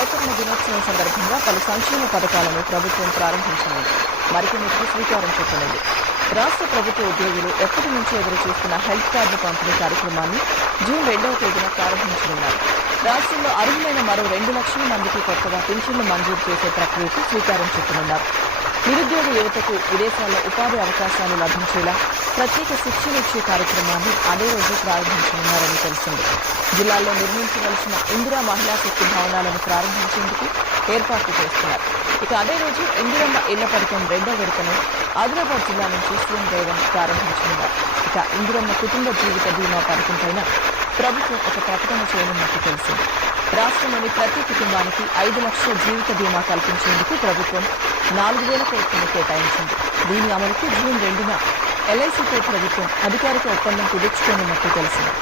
అవతరణ దినోత్సవం సందర్భంగా పలు సంక్షేమ పథకాలను ప్రభుత్వం ప్రారంభించనుంది. మరికొన్నిటికి శ్రీకారం చుట్టనుంది. రాష్ట్ర ప్రభుత్వ ఉద్యోగులు ఎప్పటి నుంచి ఎదురు చూస్తున్న హెల్త్ కార్డు పంపిణీ కార్యక్రమాన్ని జూన్ 2వ తేదీన ప్రారంభించనున్నారు. రాష్ట్రంలో అర్హులైన మరో 2 లక్షల మందికి కొత్తగా పింఛన్లు మంజూరు చేసే ప్రక్రియకు శ్రీకారం చుట్టనున్నారు. నిరుద్యోగ యువతకు విదేశాల్లో ఉపాధి అవకాశాలు లభించేలా ప్రత్యేక శిక్షణ ఇచ్చే కార్యక్రమాన్ని అదే రోజు ప్రారంభించనున్నారని తెలిసింది. జిల్లాల్లో నిర్మించవలసిన ఇందిరా మహిళా శక్తి భవనాలను ప్రారంభించేందుకు ఏర్పాట్లు చేస్తున్నారు. ఇక అదే రోజు ఇందిరమ్మ ఇళ్ల పథకం 2వ విడతను ఆదిలాబాద్ జిల్లా నుంచి సీఎం రేవంత్ ప్రారంభించనున్నారు. ఇక ఇందిరమ్మ కుటుంబ జీవిత బీమా పథకంపైన ప్రభుత్వం ఒక ప్రకటన చేయనున్నట్టు తెలిసింది. రాష్ట్రంలోని ప్రతి కుటుంబానికి 5 లక్షల జీవిత బీమా కల్పించేందుకు ప్రభుత్వం 4,000 కోట్లను కేటాయించింది. దీని అమలుకు జూన్ 2న ఎల్ఐసితో ప్రభుత్వం అధికారిక ఒప్పందం కుదుర్చుకోనున్నట్టు తెలిసింది.